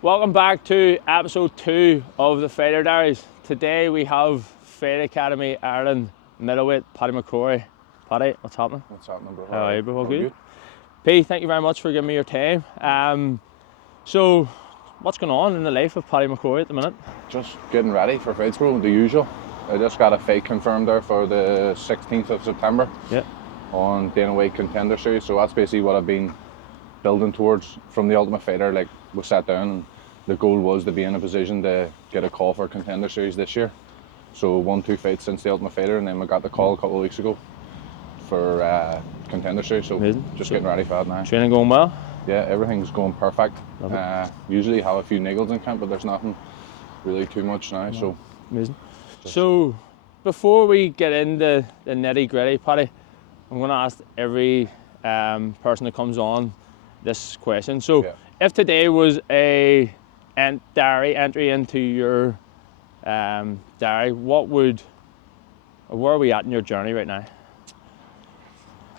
Welcome back to episode 2 of the Fighter Diaries. Today we have Fight Academy Ireland middleweight Paddy McCorry. Paddy, what's happening? What's happening, bro? How are you, bro? All good? P, thank you very much for giving me your time. So, what's going on in the life of Paddy McCorry at the minute? Just getting ready for fights, bro, the usual. I just got a fight confirmed there for the 16th of September on Dana White Contender Series. So that's basically what I've been building towards from the Ultimate Fighter. Like, we sat down and the goal was to be in a position to get a call for Contender Series this year. So won 2 fights since the Ultimate Fighter, and then we got the call a couple of weeks ago for Contender Series. So just getting ready for that now. Training going well? Yeah, everything's going perfect. Usually have a few niggles in camp, but there's nothing really too much now. So amazing. So before we get into the nitty gritty, Paddy, I'm going to ask every person that comes on this question. So if today was a diary entry into your diary, where are we at in your journey right now?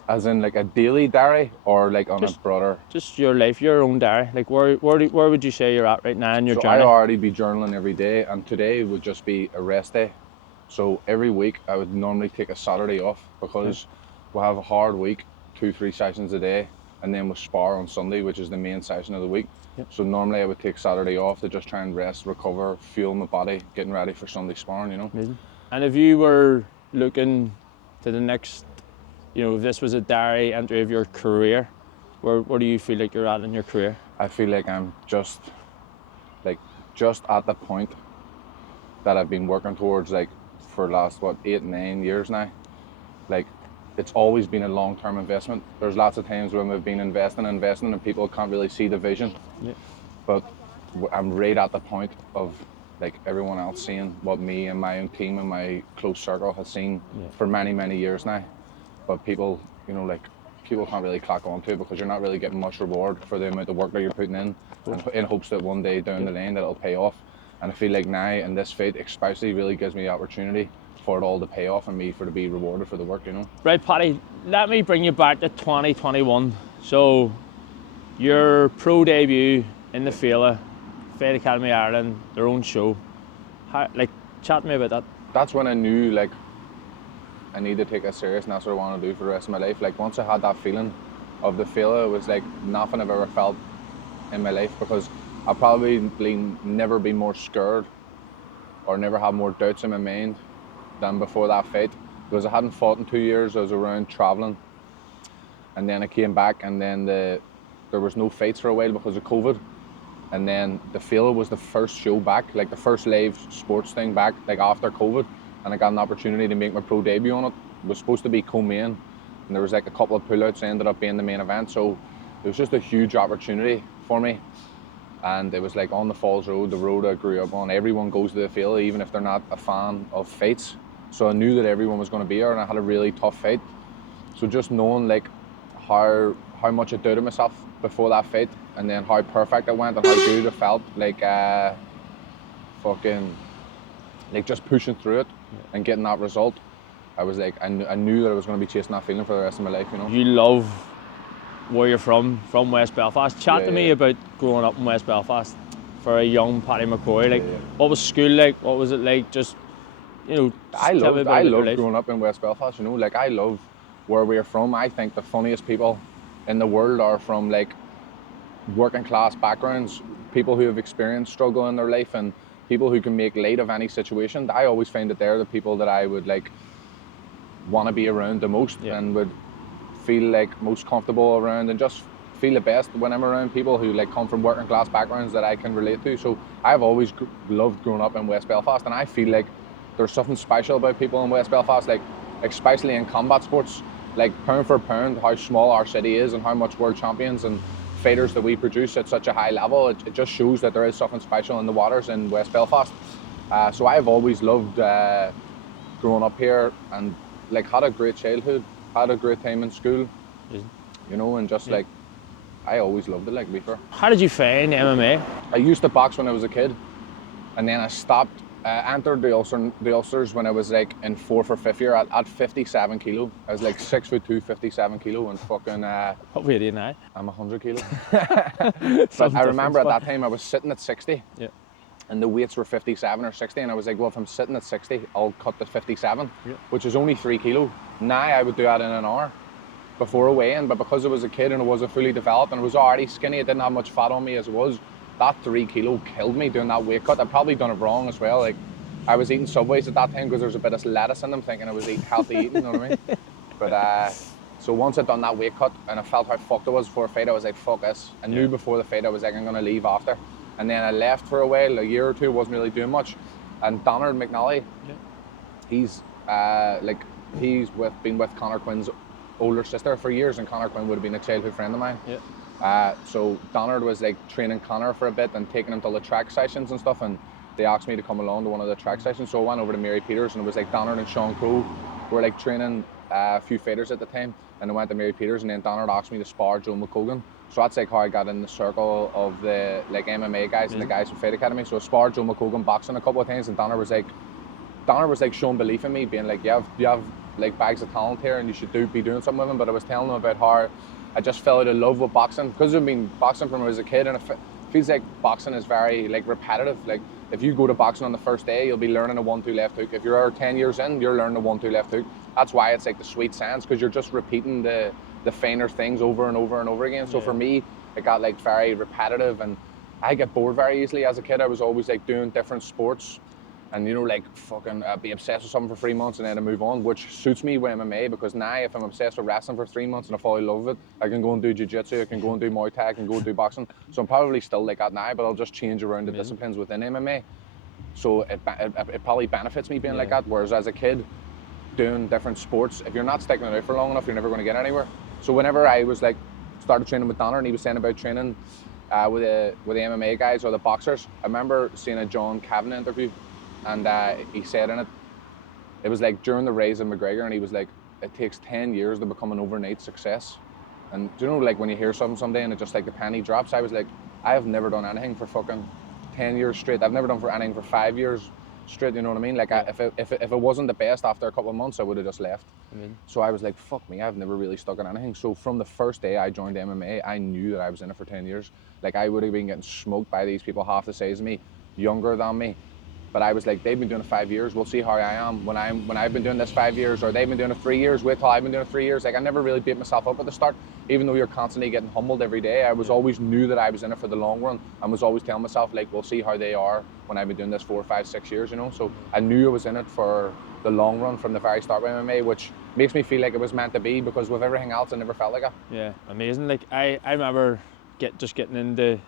As in like a daily diary, or like on a broader? Just your life, your own diary. Like where would you say you're at right now in your journey? I already be journaling every day, and today would just be a rest day. So every week I would normally take a Saturday off because we have a hard week, 2-3 sessions a day, and then we spar on Sunday, which is the main session of the week. So normally I would take Saturday off to just try and rest, recover, fuel my body, getting ready for Sunday sparring, you know. Amazing. And if you were looking to the next, if this was a diary entry of your career, where do you feel like you're at in your career? I feel like I'm just at the point that I've been working towards, like, for the last 8-9 years now. Like, it's always been a long-term investment. There's lots of times when we've been investing and people can't really see the vision. But I'm right at the point of like everyone else seeing what me and my own team and my close circle has seen for many, many years now. But people, people can't really clock onto it because you're not really getting much reward for the amount of work that you're putting in hopes that one day down the lane that it'll pay off. And I feel like now in this fight especially really gives me the opportunity for it all to pay off and me to be rewarded for the work, Right, Paddy, let me bring you back to 2021. So your pro debut in the Field, Fight Academy Ireland, their own show. Chat to me about that. That's when I knew I need to take it serious, and that's what I want to do for the rest of my life. Like, once I had that feeling of the Field, it was like nothing I've ever felt in my life, because I've probably never been more scared or never had more doubts in my mind than before that fight, because I hadn't fought in 2 years. I was around traveling, and then I came back, and then there was no fights for a while because of COVID, and then the Field was the first show back, like the first live sports thing back, like after COVID, and I got an opportunity to make my pro debut on it. It was supposed to be co-main, and there was like a couple of pullouts, ended up being the main event, so it was just a huge opportunity for me. And it was like on the Falls Road, the road I grew up on. Everyone goes to the Field, even if they're not a fan of fights. So I knew that everyone was going to be there, and I had a really tough fight. So just knowing like how much I doubted myself before that fight, and then how perfect it went and how good I felt, just pushing through it and getting that result, I was like, I knew that I was going to be chasing that feeling for the rest of my life, You love where you're from West Belfast. Chat to me about growing up in West Belfast for a young Paddy McCorry. What was school like? What was it like? Just, I love growing up in West Belfast, I love where we're from. I think the funniest people in the world are from working class backgrounds, people who have experienced struggle in their life, and people who can make light of any situation. I always find that they're the people that I would want to be around the most, and would feel most comfortable around, and just feel the best when I'm around people who come from working class backgrounds that I can relate to. So I've always loved growing up in West Belfast, and I feel like there's something special about people in West Belfast, especially in combat sports, pound for pound, how small our city is and how much world champions and fighters that we produce at such a high level. It just shows that there is something special in the waters in West Belfast. So I've always loved growing up here, and had a great childhood, had a great time in school, and just I always loved it, to be fair. How did you find MMA? I used to box when I was a kid, and then I stopped entered the Ulsters when I was like in 4th or 5th year at 57 kilo. I was like 6'2", 57 kilo, and fucking. What weight are you now? I'm 100 kilo. But I remember at that time I was sitting at 60. Yeah. And the weights were 57 or 60, and I was like, well, if I'm sitting at 60, I'll cut to 57, which is only 3 kilo. Now I would do that in an hour before a weigh-in, but because I was a kid and I wasn't fully developed and I was already skinny, I didn't have much fat on me as it was, that 3 kilo killed me doing that weight cut. I'd probably done it wrong as well. Like, I was eating Subways at that time because there was a bit of lettuce in them, thinking I was eating healthy eating, you know what I mean? But so once I'd done that weight cut and I felt how fucked I was before a fight, I was like, fuck this. I knew before the fight I was like, I'm gonna leave after. And then I left for a while, a year or two, wasn't really doing much. And Donald McNally, he's been with Conor Quinn's older sister for years, and Conor Quinn would have been a childhood friend of mine. So Donald was like training Conor for a bit and taking him to the track sessions and stuff, and they asked me to come along to one of the track sessions. So I went over to Mary Peters, and it was like Donald and Sean Crowe were like training a few fighters at the time, and I went to Mary Peters, and then Donald asked me to spar Joe McCogan. So that's like how I got in the circle of the like MMA guys and the guys from Fight Academy. So I sparred Joe McCogan boxing a couple of times, and Donald was like showing belief in me, being like, you have like bags of talent here, and you should be doing something with him. But I was telling him about how I just fell out of love with boxing because I've been boxing from when I was a kid, and it feels like boxing is very like repetitive. Like if you go to boxing on the first day, you'll be learning a 1-2 left hook. If you're 10 years in, you're learning a 1-2 left hook. That's why it's like the sweet science, because you're just repeating the finer things over and over and over again. So for me, it got like very repetitive, and I get bored very easily. As a kid, I was always like doing different sports, and you know, like fucking be obsessed with something for 3 months and then I move on, which suits me with MMA, because now if I'm obsessed with wrestling for 3 months and I fall in love with it, I can go and do jiu-jitsu, I can go and do Muay Thai, I can go and do boxing. So I'm probably still like that now, but I'll just change around the disciplines within MMA. So it probably benefits me being like that. Whereas as a kid, doing different sports, if you're not sticking it out for long enough, you're never going to get anywhere. So whenever I was like started training with Donner, and he was saying about training with the MMA guys or the boxers, I remember seeing a John Kavanagh interview, and he said in it, it was like during the rise of McGregor, and he was like, it takes 10 years to become an overnight success. And do you know, like when you hear something someday and it just like the penny drops, I was like, I have never done anything for fucking 10 years straight. I've never done for anything for 5 years straight, you know what I mean? Like if it wasn't the best after a couple of months, I would have just left. So I was like, fuck me, I've never really stuck in anything. So from the first day I joined MMA, I knew that I was in it for 10 years. Like I would have been getting smoked by these people half the size of me, younger than me. But I was like, they've been doing it 5 years, we'll see how I am when I've been doing this 5 years, or they've been doing it 3 years, wait till I've been doing it 3 years. Like I never really beat myself up at the start, even though you're constantly getting humbled every day. I was always knew that I was in it for the long run, and was always telling myself, like, we'll see how they are when I've been doing this 4, 5, 6 years, you know? So I knew I was in it for the long run from the very start of MMA, which makes me feel like it was meant to be, because with everything else, I never felt like it. Yeah, amazing. Like I remember getting into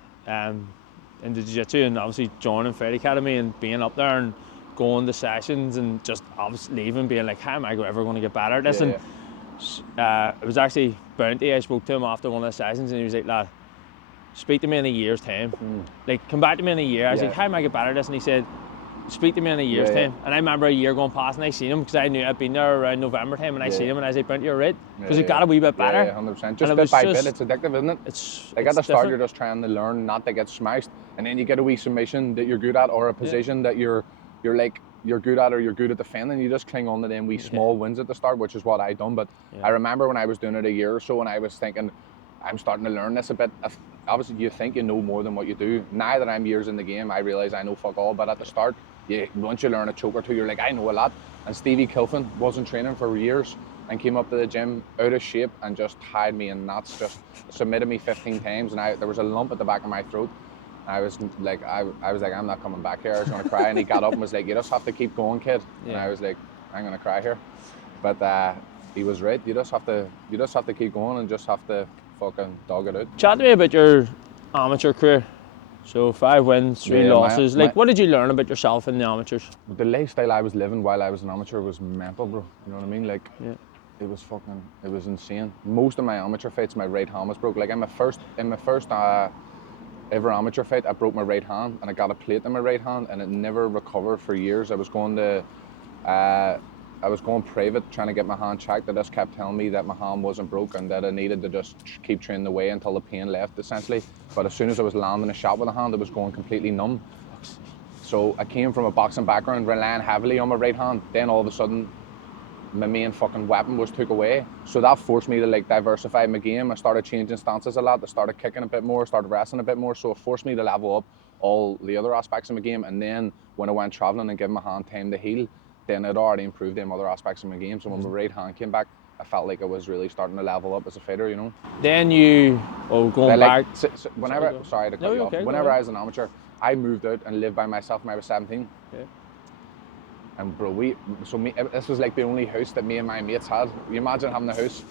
jiu-jitsu, and obviously joining Fight Academy and being up there and going to sessions, and just obviously leaving being like, how am I ever going to get better at this? It was actually Bounty. I spoke to him after one of the sessions, and he was like, lad, speak to me in a year's time. Like, come back to me in a year. I was like, how am I get better at this? And he said, speak to me in a year's time. And I remember a year going past, and I seen him, because I knew I'd been there around November time, and I seen him, and I was like, Bounty, you're right, because it got a wee bit better. Yeah, 100%. Just bit by bit, it's addictive, isn't it? It's like at the start, you're just trying to learn not to get smashed, and then you get a wee submission that you're good at, or a position that you're good at, or you're good at defending. You just cling on to them wee small wins at the start, which is what I done. But I remember when I was doing it a year or so, and I was thinking, I'm starting to learn this a bit. Obviously, you think you know more than what you do. Now that I'm years in the game, I realise I know fuck all. But at the start, once you learn a choke or two, you're like, I know a lot. And Stevie Kilfin wasn't training for years and came up to the gym out of shape and just tied me in knots, just submitted me 15 times, and there was a lump at the back of my throat. I was like, I'm not coming back here. I was going to cry, and he got up and was like, you just have to keep going, kid. And I was like, I'm going to cry here. But he was right. You just have to keep going, and just have to fucking dog it out. Chat to me about your amateur career. So 5 wins, 3 losses. What did you learn about yourself in the amateurs? The lifestyle I was living while I was an amateur was mental, bro. You know what I mean? Like, it was insane. Most of my amateur fights, my right hand was broke. Like in my first ever amateur fight, I broke my right hand, and I got a plate in my right hand, and it never recovered for years. I was going private trying to get my hand checked. They just kept telling me that my hand wasn't broke, and that I needed to just keep training away until the pain left, essentially. But as soon as I was landing a shot with the hand, it was going completely numb. So I came from a boxing background, relying heavily on my right hand. Then all of a sudden, my main fucking weapon was took away. So that forced me to like diversify my game. I started changing stances a lot. I started kicking a bit more, started wrestling a bit more. So it forced me to level up all the other aspects of my game. And then when I went traveling and giving my hand time to heal, then I'd already improved them other aspects of my game. So when my right hand came back, I felt like I was really starting to level up as a fighter, you know. Then you, going like, back. Whenever, sorry to cut you off. Okay, whenever I was an amateur, I moved out and lived by myself when I was 17. Yeah. And bro, this was like the only house that me and my mates had. You imagine having a house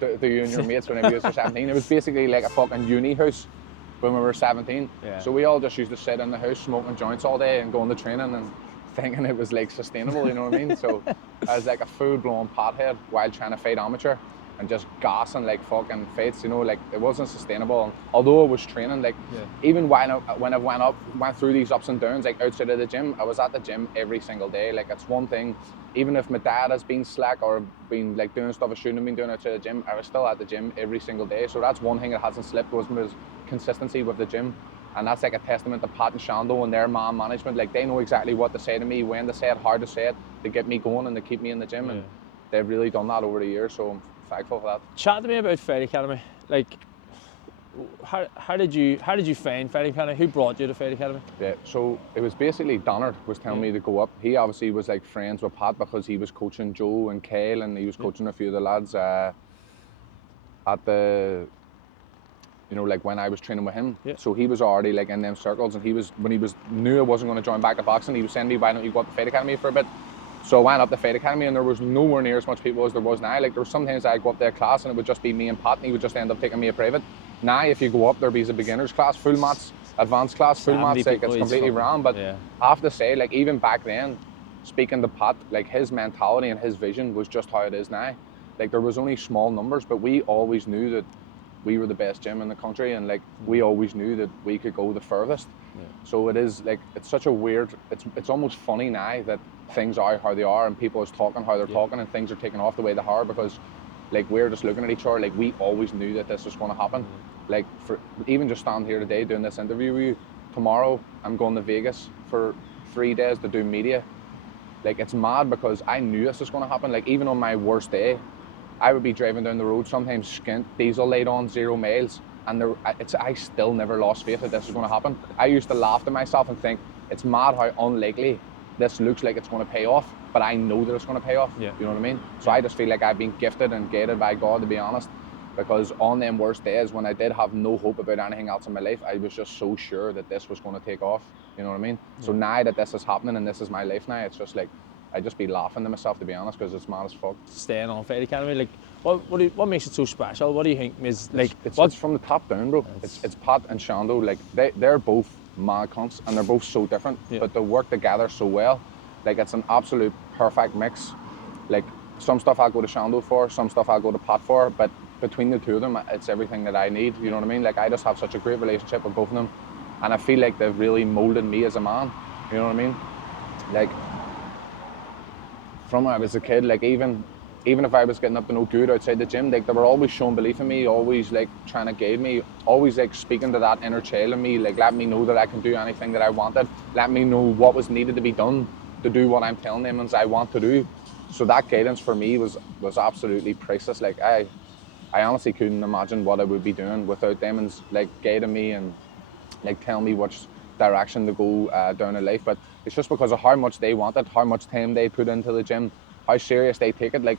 to you and your mates whenever you were 17. It was basically like a fucking uni house when we were 17. Yeah. So we all just used to sit in the house smoking joints all day and going to training and thinking it was like sustainable, you know what I mean? So I was like a full-blown pothead while trying to fight amateur and just gassing like fucking fights, you know, like it wasn't sustainable. And although I was training, like even when I went through these ups and downs, like outside of the gym, I was at the gym every single day. Like it's one thing, even if my dad has been slack or been like doing stuff I shouldn't have been doing outside the gym, I was still at the gym every single day. So that's one thing that hasn't slipped was consistency with the gym. And that's like a testament to Pat and Shando and their man management. Like they know exactly what to say to me, when to say it, how to say it, to get me going and to keep me in the gym. And they've really done that over the years, so I'm thankful for that. Chat to me about Fight Academy. Like, how did you find Fight Academy? Who brought you to Fight Academy? Yeah, so it was basically Donald was telling me to go up. He obviously was like friends with Pat because he was coaching Joe and Kyle and he was coaching a few of the lads at the, you know, like when I was training with him. So he was already like in them circles, and when he knew I wasn't going to join back to boxing, he was saying to me, why don't you go up to Fight Academy for a bit? So I went up to Fight Academy and there was nowhere near as much people as there was now. Like there was sometimes I'd go up to a class and it would just be me and Pat and he would just end up taking me a private. Now if you go up, there'd be a beginner's class, full mats, advanced class, full mats, like it's completely round. But I have to say, like even back then, speaking to Pat, like his mentality and his vision was just how it is now. Like there was only small numbers, but we always knew that we were the best gym in the country, and like we always knew that we could go the furthest. So it is like, it's such a weird, it's almost funny now that things are how they are and people is talking how they're talking and things are taking off the way they are, because like we're just looking at each other like we always knew that this was going to happen. Like for even just standing here today doing this interview with you, tomorrow I'm going to Vegas for 3 days to do media. Like it's mad because I knew this was going to happen. Like even on my worst day, I would be driving down the road, sometimes skint, diesel light on, 0 miles, and I still never lost faith that this was going to happen. I used to laugh to myself and think, it's mad how unlikely this looks like it's going to pay off, but I know that it's going to pay off. You know what I mean? So I just feel like I've been gifted and guided by God, to be honest, because on them worst days when I did have no hope about anything else in my life, I was just so sure that this was going to take off. You know what I mean? So now that this is happening and this is my life now, it's just like, I just be laughing to myself, to be honest, because it's mad as fuck. Staying on Fight Academy, like what makes it so special? What do you think is like? It's from the top down, bro. It's Pat and Shando. Like they're both mad cunts and they're both so different, but they work together so well. Like it's an absolute perfect mix. Like some stuff I'll go to Shando for, some stuff I'll go to Pat for, but between the two of them, it's everything that I need. You know what I mean? Like I just have such a great relationship with both of them, and I feel like they've really molded me as a man. You know what I mean? Like. From when I was a kid, like even if I was getting up to no good outside the gym, like they were always showing belief in me, always like trying to guide me, always like speaking to that inner child in me, like letting me know that I can do anything that I wanted, letting me know what was needed to be done to do what I'm telling them as I want to do. So that guidance for me was absolutely priceless. Like I honestly couldn't imagine what I would be doing without them and like guiding me and like telling me which direction to go down in life. But it's just because of how much they want it, how much time they put into the gym, how serious they take it. Like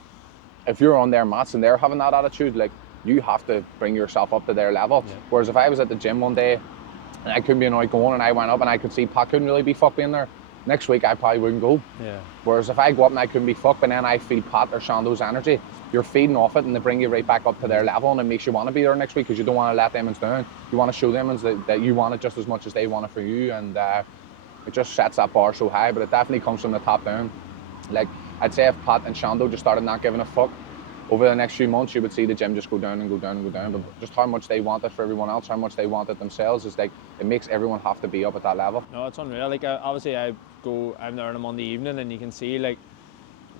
if you're on their mats and they're having that attitude, like you have to bring yourself up to their level. Whereas if I was at the gym one day and I couldn't be annoyed going and I went up and I could see Pat couldn't really be fucked being there, next week I probably wouldn't go. Whereas if I go up and I couldn't be fucked, but then I feel Pat or Shando's energy, you're feeding off it and they bring you right back up to their level, and it makes you want to be there next week because you don't want to let them down. You want to show them that you want it just as much as they want it for you, and it just sets that bar so high. But it definitely comes from the top down. Like I'd say if Pat and Shando just started not giving a fuck, over the next few months you would see the gym just go down and go down and go down. But just how much they want it for everyone else, how much they want it themselves, is like it makes everyone have to be up at that level. No, it's unreal. Like obviously I'm there on a Monday evening and you can see like,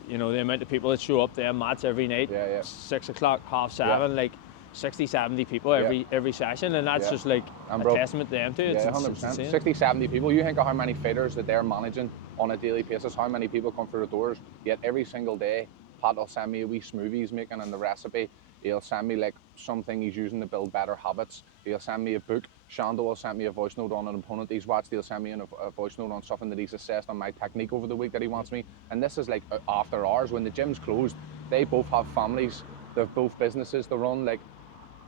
you know, the amount of people that show up there mats every night, 6 o'clock, 7:30, like 60, 70 people every session, and that's just like and a bro, testament to them too. Yeah, It's 100%. insane. 60, 70 people. You think of how many fighters that they're managing on a daily basis, how many people come through the doors, yet every single day, Pat will send me a wee smoothie he's making and the recipe. He'll send me like something he's using to build better habits. He'll send me a book. Shando will send me a voice note on an opponent he's watched. He'll send me a voice note on something that he's assessed on my technique over the week that he wants me. And this is like after hours when the gym's closed. They both have families. They've both businesses to run.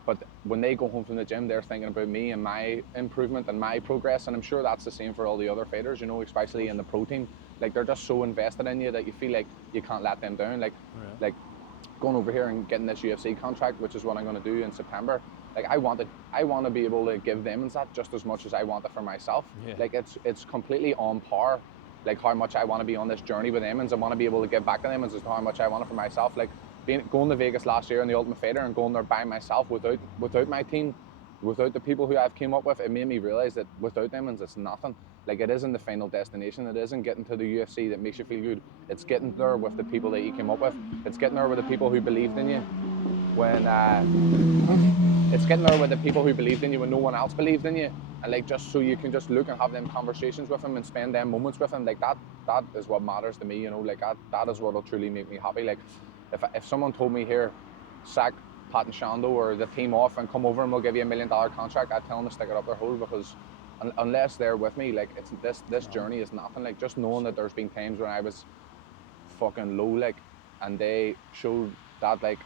But when they go home from the gym, they're thinking about me and my improvement and my progress. And I'm sure that's the same for all the other fighters, especially in the pro team. Like, they're just so invested in you that you feel like you can't let them down. Like going over here and getting this UFC contract, which is what I'm going to do in September. Like, I want to be able to give them that just as much as I want it for myself. Yeah. Like, it's completely on par. Like, how much I want to be on this journey with them, and I want to be able to give back to them as to how much I want it for myself. Like, going to Vegas last year in the Ultimate Fighter and going there by myself without my team, without the people who I've came up with, it made me realise that without them it's nothing. Like, it isn't the final destination. It isn't getting to the UFC that makes you feel good. It's getting there with the people that you came up with. It's getting there with the people who believed in you it's getting there with the people who believed in you when no one else believed in you. And like, just so you can just look and have them conversations with them and spend them moments with them. Like, that is what matters to me, Like, that is what will truly make me happy. Like, if someone told me, here, sack Pat and Shando or the team off and come over and we'll give you $1 million contract, I'd tell them to stick it up their hole, because unless they're with me, like, it's this journey is nothing. Like, just knowing that there's been times when I was fucking low, like, and they showed that, like,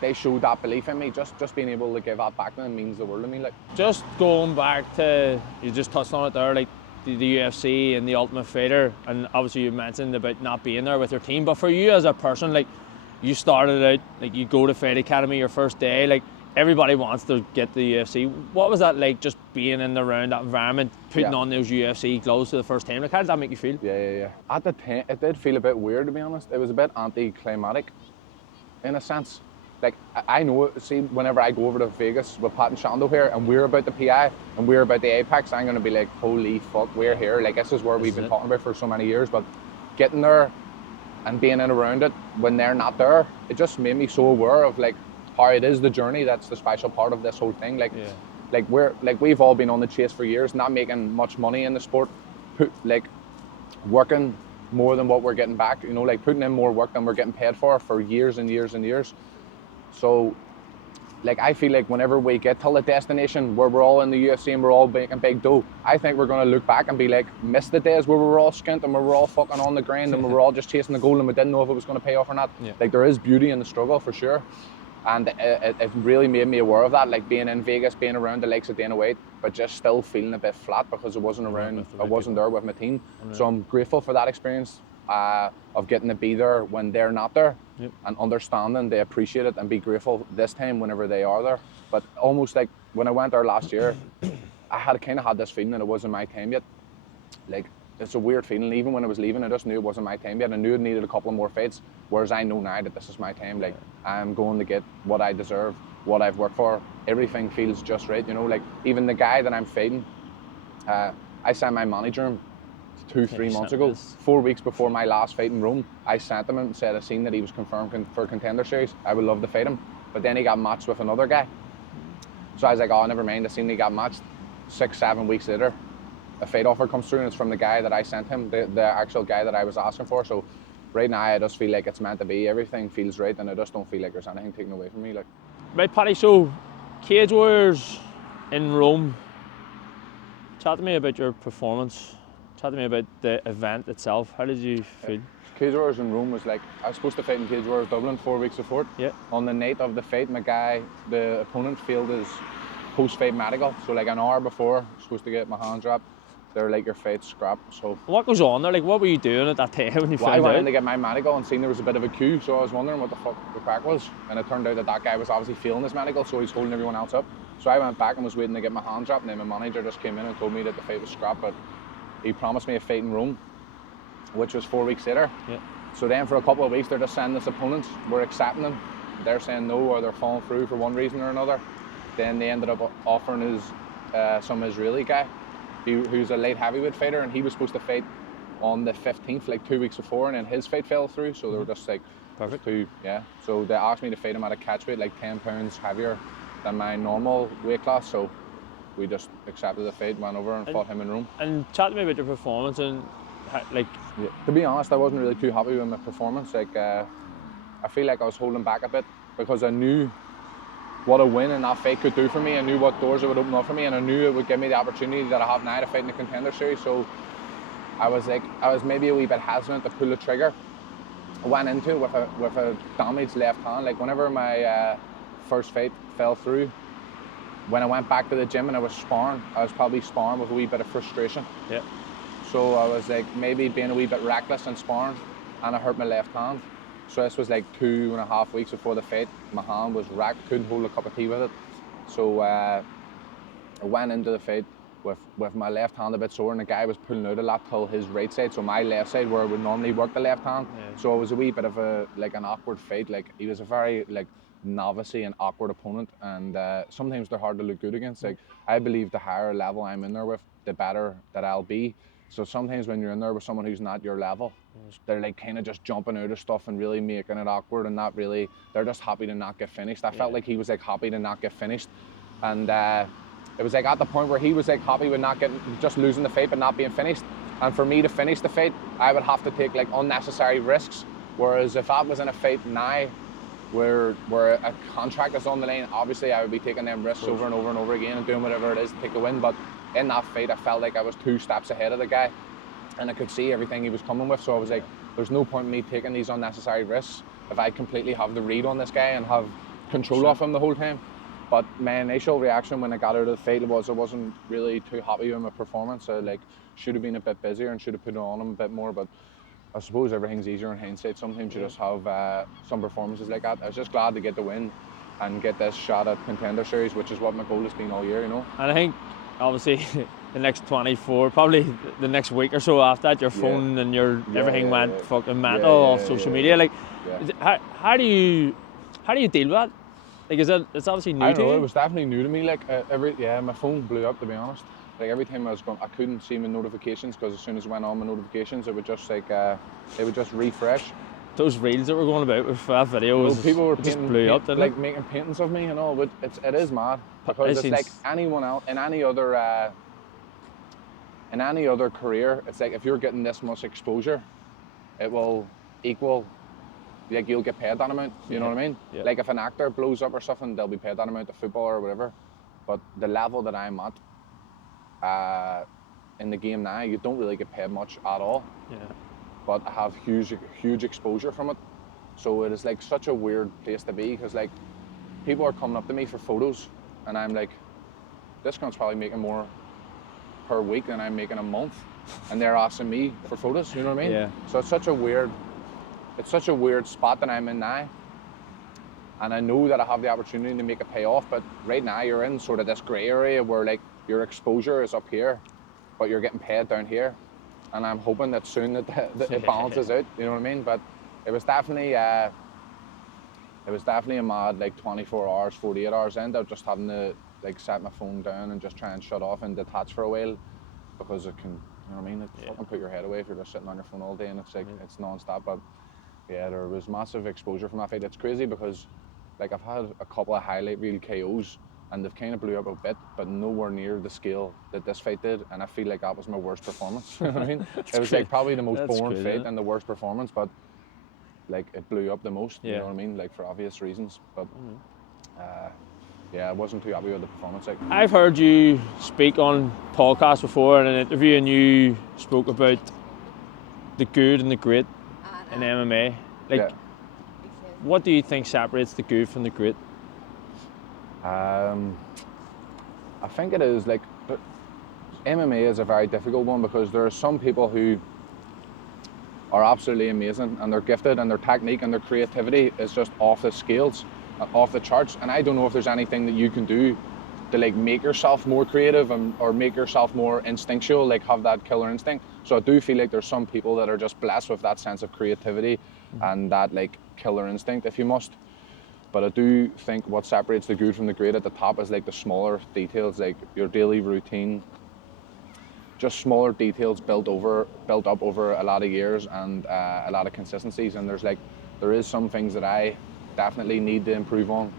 they showed that belief in me. Just being able to give that back to them means the world to me. Like, just going back to, you just touched on it there, like the UFC and the Ultimate Fighter, and obviously you mentioned about not being there with your team, but for you as a person, like, you started out, like, you go to Fight Academy your first day, like, everybody wants to get to the UFC. What was that like, just being in around that environment, putting on those UFC gloves for the first time? Like, how did that make you feel? Yeah. At the time, it did feel a bit weird, to be honest. It was a bit anticlimactic, in a sense. Like, I know, see, whenever I go over to Vegas with Pat and Shando here and we're about the PI and we're about the Apex, I'm going to be like, holy fuck, we're here. Like, this is where we've been talking about for so many years. But getting there and being in around it when they're not there, it just made me so aware of, like, how it is the journey that's the special part of this whole thing. Like, we've all been on the chase for years, not making much money in the sport, working more than what we're getting back, like putting in more work than we're getting paid for years and years and years. So, like, I feel like whenever we get to the destination where we're all in the UFC and we're all making big dough, I think we're going to look back and be like, miss the days where we were all skint and we were all fucking on the grind and we were all just chasing the goal and we didn't know if it was going to pay off or not. Yeah. Like, there is beauty in the struggle, for sure. And it really made me aware of that, like, being in Vegas, being around the likes of Dana White, but just still feeling a bit flat because I wasn't there with my team. So I'm grateful for that experience. Of getting to be there when they're not there, and understanding they appreciate it and be grateful this time whenever they are there. But almost like when I went there last year, I had kind of had this feeling that it wasn't my time yet. Like, it's a weird feeling. Even when I was leaving, I just knew it wasn't my time yet. I knew I needed a couple more fights, whereas I know now that this is my time. Like, I'm going to get what I deserve, what I've worked for. Everything feels just right, Like, even the guy that I'm fighting, I sent my manager him 2-3 months ago, 4 weeks before my last fight in Rome. I sent him and said I seen that he was confirmed for Contender Series. I would love to fight him. But then he got matched with another guy. So I was like, oh, never mind. I seen he got matched. 6-7 weeks later, a fight offer comes through and it's from the guy that I sent him, the actual guy that I was asking for. So right now I just feel like it's meant to be. Everything feels right and I just don't feel like there's anything taken away from me. Like. Right, Paddy, so Cage Warriors in Rome. Chat to me about your performance. Chat to me about the event itself. How did you feel? Cage Warriors in Rome was like, I was supposed to fight in Cage Warriors Dublin 4 weeks before. Yeah. On the night of the fight, the opponent failed his post-fight medical. So like an hour before, supposed to get my hand dropped. They're like, your fight's scrapped. So what goes on there? Like, what were you doing at that time when you found out? I went in to get my medical and seen there was a bit of a queue, so I was wondering what the fuck the crack was. And it turned out that guy was obviously failing his medical, so he's holding everyone else up. So I went back and was waiting to get my hand dropped, and then my manager just came in and told me that the fight was scrapped, but he promised me a fight in Rome, which was 4 weeks later. Yeah. So then for a couple of weeks, they're just sending us opponents. We're accepting them. They're saying no, or they're falling through for one reason or another. Then they ended up offering us some Israeli guy who's a light heavyweight fighter, and he was supposed to fight on the 15th, like 2 weeks before, and then his fight fell through. So they were just like, Perfect. So they asked me to fight him at a catch weight, like 10 pounds heavier than my normal weight class. So we just accepted the fight, went over and fought him in Rome. And chat to me about your performance and like. Yeah. To be honest, I wasn't really too happy with my performance. Like I feel like I was holding back a bit because I knew what a win in that fight could do for me. I knew what doors it would open up for me, and I knew it would give me the opportunity that I have now to fight in the Contender Series. So I was maybe a wee bit hesitant to pull the trigger. I went into it with a damaged left hand. Like whenever my first fight fell through, when I went back to the gym and I was probably sparring with a wee bit of frustration. Yeah. So I was like maybe being a wee bit reckless and sparring, and I hurt my left hand. So this was like 2.5 weeks before the fight. My hand was racked, couldn't hold a cup of tea with it. So I went into the fight with my left hand a bit sore, and the guy was pulling out a lot till his right side, so my left side where I would normally work the left hand. Yeah. So it was a wee bit of an awkward fight. Like he was a very novice-y and awkward opponent, and sometimes they're hard to look good against. Like I believe the higher level I'm in there with, the better that I'll be. So sometimes when you're in there with someone who's not your level, they're like kind of just jumping out of stuff and really making it awkward, and not really, they're just happy to not get finished. I felt like he was like happy to not get finished, and it was like at the point where he was like happy with just losing the fight but not being finished. And for me to finish the fight, I would have to take like unnecessary risks. Whereas if I was in a fight now where a contract is on the line, obviously I would be taking them risks over and over and over again and doing whatever it is to take the win. But in that fight, I felt like I was 2 steps ahead of the guy, and I could see everything he was coming with. So I was like, there's no point in me taking these unnecessary risks if I completely have the read on this guy and have control of him the whole time. But my initial reaction when I got out of the fight was I wasn't really too happy with my performance. I should have been a bit busier and should have put it on him a bit more. But I suppose everything's easier in hindsight. Sometimes you just have some performances like that. I was just glad to get the win and get this shot at Contender Series, which is what my goal has been all year, you know. And I think obviously the next 24, probably the next week or so after that, your phone and everything went fucking mental off social media. Like, how do you deal with that? Like, it's obviously new to you? It was definitely new to me. Like my phone blew up, to be honest. Like every time I was going, I couldn't see my notifications because as soon as I went on my notifications, it would just it would just refresh. Those reels that were going about with that video, people were just blew up, didn't like making paintings of me and all. But it is mad because it's like anyone else in any other career. It's like if you're getting this much exposure, it will equal. Like you'll get paid that amount, you know what I mean? Yeah. Like if an actor blows up or something, they'll be paid that amount, a footballer or whatever. But the level that I'm at in the game now, you don't really get paid much at all. Yeah. But I have huge exposure from it. So it is like such a weird place to be because like people are coming up to me for photos and I'm like, this cunt's probably making more per week than I'm making a month, and they're asking me for photos, you know what I mean? Yeah. So it's such a weird spot that I'm in now, and I know that I have the opportunity to make it pay off, but right now you're in sort of this grey area where like your exposure is up here but you're getting paid down here, and I'm hoping that soon that it balances out, you know what I mean? But it was definitely a mad like 24 hours, 48 hours end of just having to like set my phone down and just try and shut off and detach for a while, because it can, you know what I mean, it fucking put your head away if you're just sitting on your phone all day, and it's like it's non-stop. But yeah, there was massive exposure from that fight. It's crazy because like I've had a couple of highlight reel KOs and they've kind of blew up a bit, but nowhere near the scale that this fight did, and I feel like that was my worst performance. You know what I mean? It was like probably the most boring fight and the worst performance, but like it blew up the most, you know what I mean? Like for obvious reasons. But I wasn't too happy with the performance. Like, I've heard you speak on podcasts before in an interview, and you spoke about the good and the great in MMA. Like, what do you think separates the good from the great? I think it is like, MMA is a very difficult one because there are some people who are absolutely amazing and they're gifted and their technique and their creativity is just off the scales, off the charts. And I don't know if there's anything that you can do to like make yourself more creative or make yourself more instinctual, like have that killer instinct. So I do feel like there's some people that are just blessed with that sense of creativity and that like killer instinct, if you must. But I do think what separates the good from the great at the top is like the smaller details, like your daily routine, just smaller details built up over a lot of years and a lot of consistencies. And there's like there is some things that I definitely need to improve on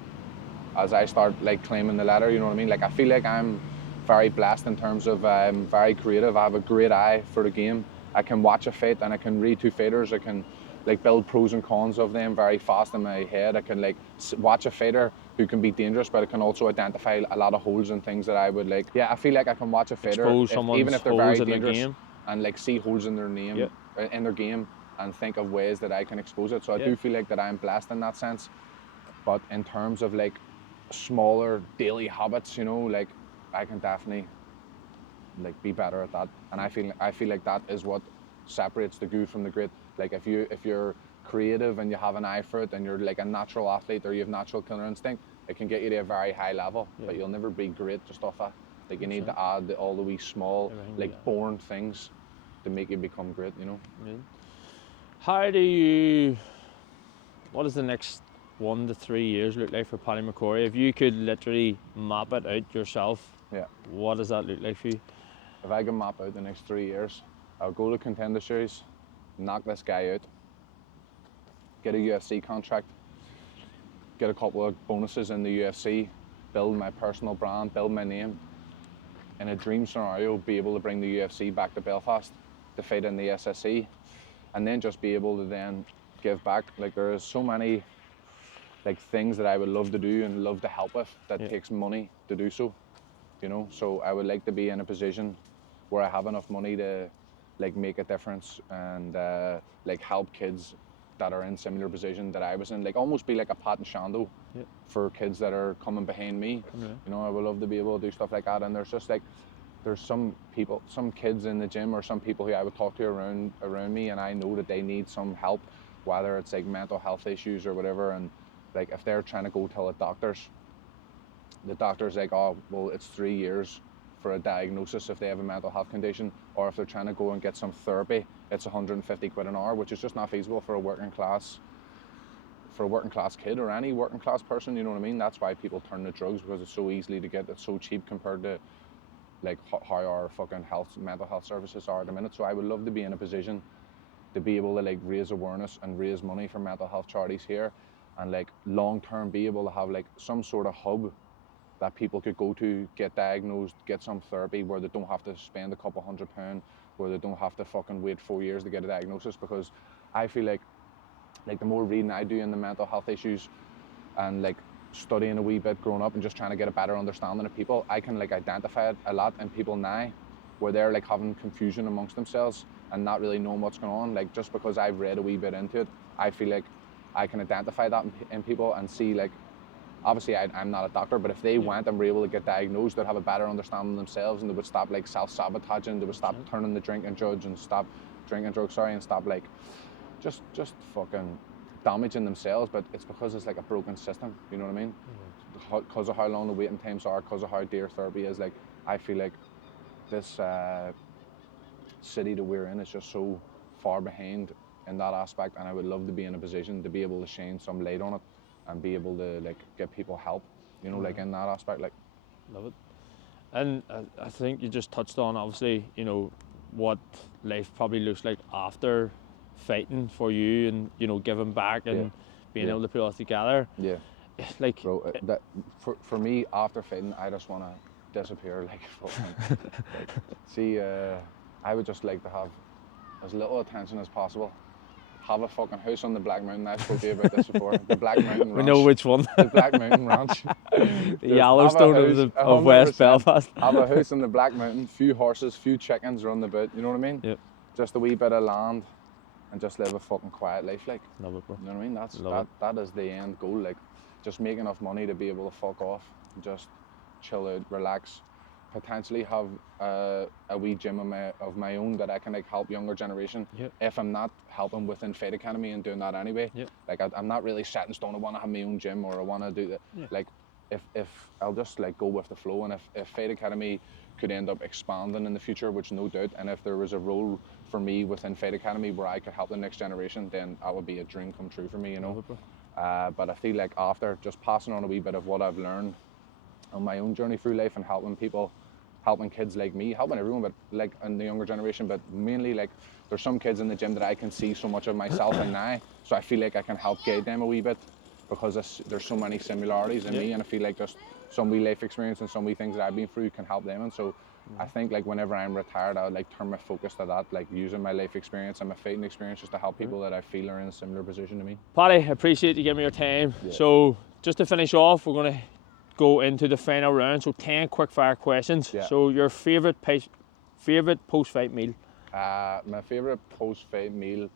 as I start like climbing the ladder, you know what I mean? Like I feel like I'm very blessed in terms of I'm very creative. I have a great eye for the game. I can watch a fight and I can read two fighters. I can like build pros and cons of them very fast in my head. I can like watch a fighter who can be dangerous, but I can also identify a lot of holes and things that I would like. Yeah, I feel like I can watch a fighter Expose even someone's if they're holes very in their dangerous game. and like see holes in their name, Yep. in their game, and think of ways that I can expose it. So I Yep. do feel like that I'm blessed in that sense. But in terms of like smaller daily habits, you know, like I can definitely like be better at that. And I feel like that is what separates the good from the great. Like if you're creative and you have an eye for it and you're like a natural athlete or you have natural killer instinct, it can get you to a very high level. Yeah. But you'll never be great just off that. Like you need 100%. to add all the wee small, Everything like born things to make you become great, you know. Yeah. How do you? What does the next 1 to 3 years look like for Paddy McCorry? If you could literally map it out yourself, Yeah. what does that look like for you? If I can map out the next 3 years, I'll go to Contender Series, knock this guy out, get a UFC contract, get a couple of bonuses in the UFC, build my personal brand, build my name. In a dream scenario, be able to bring the UFC back to Belfast to fight in the SSE, and then just be able to then give back. Like there is so many like things that I would love to do and love to help with that takes money to do so, you know. So I would like to be in a position where I have enough money to like make a difference and like help kids that are in similar position that I was in, like almost be like a Pat and Shando for kids that are coming behind me. You know, I would love to be able to do stuff like that. And there's just like there's some people, some kids in the gym or some people who I would talk to around me, and I know that they need some help, whether it's like mental health issues or whatever. And like if they're trying to go tell the doctor's like, oh well, it's 3 years for a diagnosis if they have a mental health condition, or if they're trying to go and get some therapy, it's 150 quid an hour, which is just not feasible for a working class kid or any working class person, you know what I mean? That's why people turn to drugs, because it's so easily to get, it's so cheap compared to like how our fucking mental health services are at the minute. So I would love to be in a position to be able to like raise awareness and raise money for mental health charities here, and like long term be able to have like some sort of hub that people could go to, get diagnosed, get some therapy where they don't have to spend a couple £100, where they don't have to fucking wait 4 years to get a diagnosis. Because I feel like the more reading I do in the mental health issues and like studying a wee bit growing up and just trying to get a better understanding of people, I can like identify it a lot in people now where they're like having confusion amongst themselves and not really knowing what's going on. Like just because I've read a wee bit into it, I feel like I can identify that in people and see like, obviously I'm not a doctor, but if they went and were able to get diagnosed, they'd have a better understanding of themselves, and they would stop like self-sabotaging, they would stop turning the drinking drugs and stop drinking drugs, and stop like just fucking damaging themselves. But it's because it's like a broken system, you know what I mean? Because of how long the waiting times are, because of how dear therapy is. Like I feel like this city that we're in is just so far behind in that aspect, and I would love to be in a position to be able to shine some light on it and be able to like get people help, you know, like in that aspect. Like, love it. And I think you just touched on, obviously, you know, what life probably looks like after fighting for you, and you know, giving back and being able to put it all together. Yeah. Like, bro, that for me after fighting, I just want to disappear. Like, fucking, like, see, I would just like to have as little attention as possible. Have a fucking house on the Black Mountain. I've spoken to you about this before. The Black Mountain Ranch. we know which one. The Black Mountain Ranch. The Yellowstone of 100%, West Belfast. Have a house in the Black Mountain, few horses, few chickens run the bit. You know what I mean? Yep. Just a wee bit of land, and just live a fucking quiet life. Like, love it, bro. You know what I mean? That is the end goal. Like, just make enough money to be able to fuck off, just chill out, relax. Potentially have a wee gym of my own that I can like help younger generation. If I'm not helping within Fight Academy and doing that anyway, like I'm not really set in stone. I want to have my own gym, or I want to do that. Like if I'll just like go with the flow, and if Fight Academy could end up expanding in the future, which no doubt, and if there was a role for me within Fight Academy where I could help the next generation, then that would be a dream come true for me, you know. But I feel like after just passing on a wee bit of what I've learned on my own journey through life and helping people helping kids like me, helping everyone, but like in the younger generation, but mainly like there's some kids in the gym that I can see so much of myself in now, so I feel like I can help guide them a wee bit because there's so many similarities in me, and I feel like just some wee life experience and some wee things that I've been through can help them. And so I think like whenever I'm retired, I would like turn my focus to that, like using my life experience and my fighting experience just to help people that I feel are in a similar position to me. Paddy, I appreciate you giving me your time. So just to finish off, we're going to go into the final round. So 10 quick fire questions. So your favourite post-fight meal? My favourite post-fight meal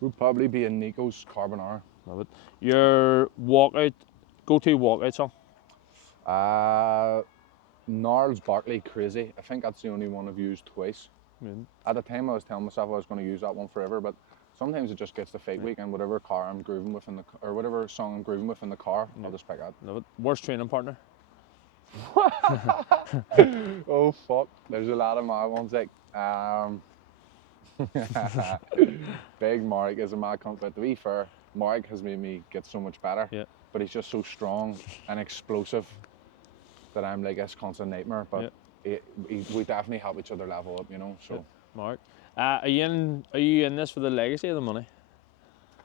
would probably be a Nico's carbonara. Love it. Your go-to walkout song? Gnarls Barkley Crazy. I think that's the only one I've used twice. At the time I was telling myself I was going to use that one forever, but sometimes it just gets to fight week and whatever car I'm grooving with or whatever song I'm grooving with in the car, I'll just pick that. Love it. Worst training partner? Oh fuck, there's a lot of mad ones like Big Mark is a mad cunt, but to be fair, Mark has made me get so much better. But he's just so strong and explosive that I'm like a constant nightmare. But we definitely help each other level up, you know. So Mark, are you in this for the legacy or the money?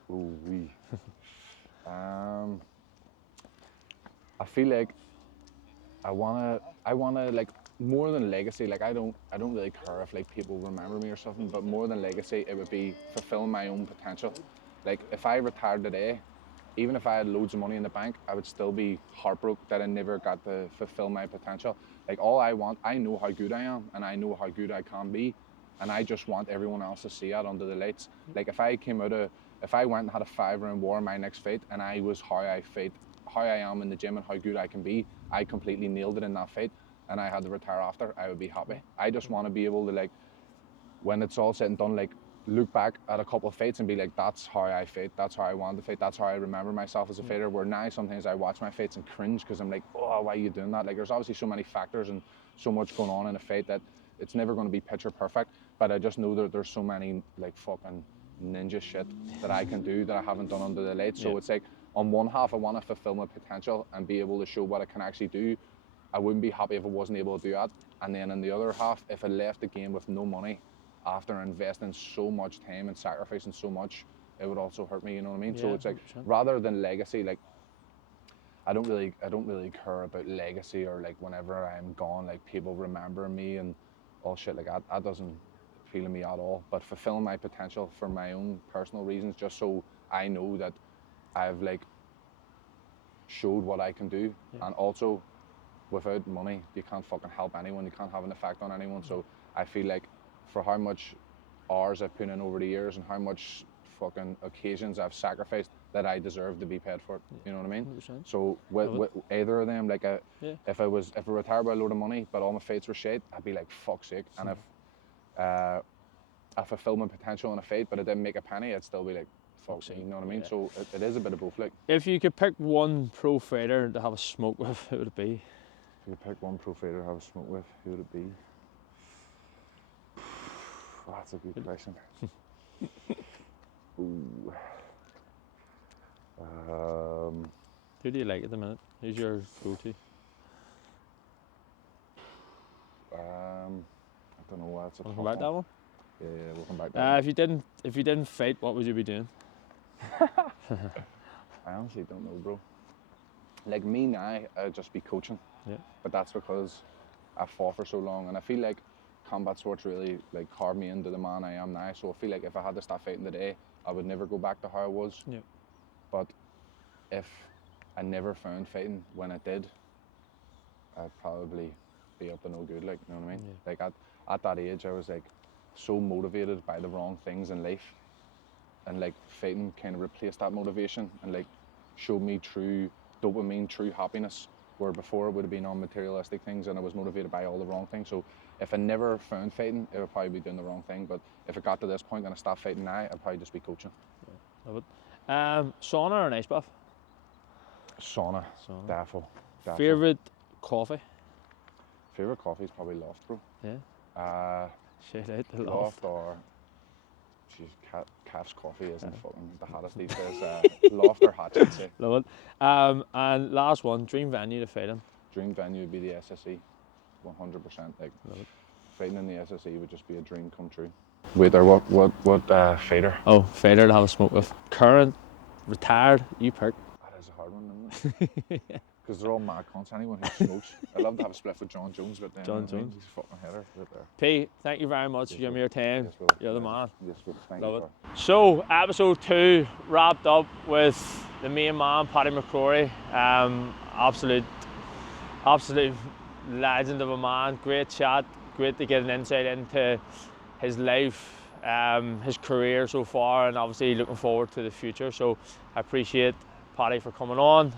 Ooh wee. I feel like I wanna like more than legacy. Like I don't really care if like people remember me or something. But more than legacy, it would be fulfilling my own potential. Like if I retired today, even if I had loads of money in the bank, I would still be heartbroken that I never got to fulfill my potential. Like all I want, I know how good I am and I know how good I can be, and I just want everyone else to see it under the lights. Like if I went and had a 5-round war in my next fight and I was how I am in the gym and how good I can be, I completely nailed it in that fight and I had to retire after, I would be happy. I just want to be able to, like, when it's all said and done, like look back at a couple of fights and be like, that's how I fight, that's how I want to fight, that's how I remember myself as a fighter. Where now sometimes I watch my fights and cringe because I'm like, oh, why are you doing that? Like there's obviously so many factors and so much going on in a fight that it's never going to be picture perfect, but I just know that there's so many like fucking ninja shit that I can do that I haven't done under the lights. So it's like on one half I want to fulfill my potential and be able to show what I can actually do. I wouldn't be happy if I wasn't able to do that. And then in the other half, if I left the game with no money after investing so much time and sacrificing so much, it would also hurt me, you know what I mean? So it's like 100%. Rather than legacy, like I don't really care about legacy or like whenever I'm gone, like people remember me and all shit like that. That doesn't appeal to me at all. But fulfilling my potential for my own personal reasons, just so I know that I've like showed what I can do. And also without money, you can't fucking help anyone. You can't have an effect on anyone. So I feel like for how much hours I've put in over the years and how much fucking occasions I've sacrificed, that I deserve to be paid for it. You know what I mean? 100%. So with either of them, like if I retired by a load of money but all my fights were shit, I'd be like, fuck's sake. And if I fulfilled my potential in a fight but I didn't make a penny, I'd still be like, fuck's sake. You know what I mean? So it is a bit of both. Like if you could pick one pro fighter to have a smoke with, who would it be? If you could pick one pro fighter to have a smoke with, who would it be? Oh, that's a good question. Ooh. Who do you like at the minute? Who's your go-to? I don't know. That's a tough We'll come back to that one. Yeah, we'll come back to that. If you didn't fight, what would you be doing? I honestly don't know, bro. Like me now, I'd just be coaching. Yeah. But that's because I fought for so long, and I feel like combat sports really like carved me into the man I am now. So I feel like if I had to stop fighting today, I would never go back to how I was. Yeah. But if I never found fighting when I did, I'd probably be up to no good. Like, you know what I mean? Yeah. Like at that age, I was like so motivated by the wrong things in life, and like fighting kind of replaced that motivation and like showed me true dopamine, true happiness. Where before it would have been on materialistic things and I was motivated by all the wrong things. So if I never found fighting, it would probably be doing the wrong thing. But if it got to this point and I stopped fighting now, I'd probably just be coaching. Yeah, love it. Sauna or an ice bath? Sauna. Defo. Favourite coffee? Favourite coffee is probably Loft, bro. Yeah. Shit out the Loft or Calf's coffee isn't fucking the hottest these days. Loft or Hatch, I'd say. Love it. And last one, dream venue to fight in? Dream venue would be the SSE. 100%. Like fighting in the SSE would just be a dream come true. Wait there, what fighter? Oh, fighter to have a smoke with. Current, retired, you pick. That is a hard one, isn't it? Because they're all mad cunts. Anyone who smokes. I'd love to have a split with John Jones, but then John Jones. he's a fucking header right there. P, thank you very much for giving me your time. Yes, You're the man. Yes, thank Love you. it. So, episode 2 wrapped up with the main man, Paddy McCorry. Absolute legend of a man. Great chat. Great to get an insight into his life, his career so far, and obviously looking forward to the future. So, I appreciate Paddy for coming on.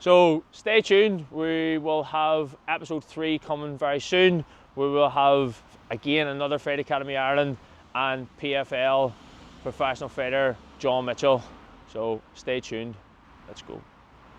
So stay tuned, we will have episode 3 coming very soon. We will have again another Fight Academy Ireland and PFL professional fighter John Mitchell. So stay tuned, let's go.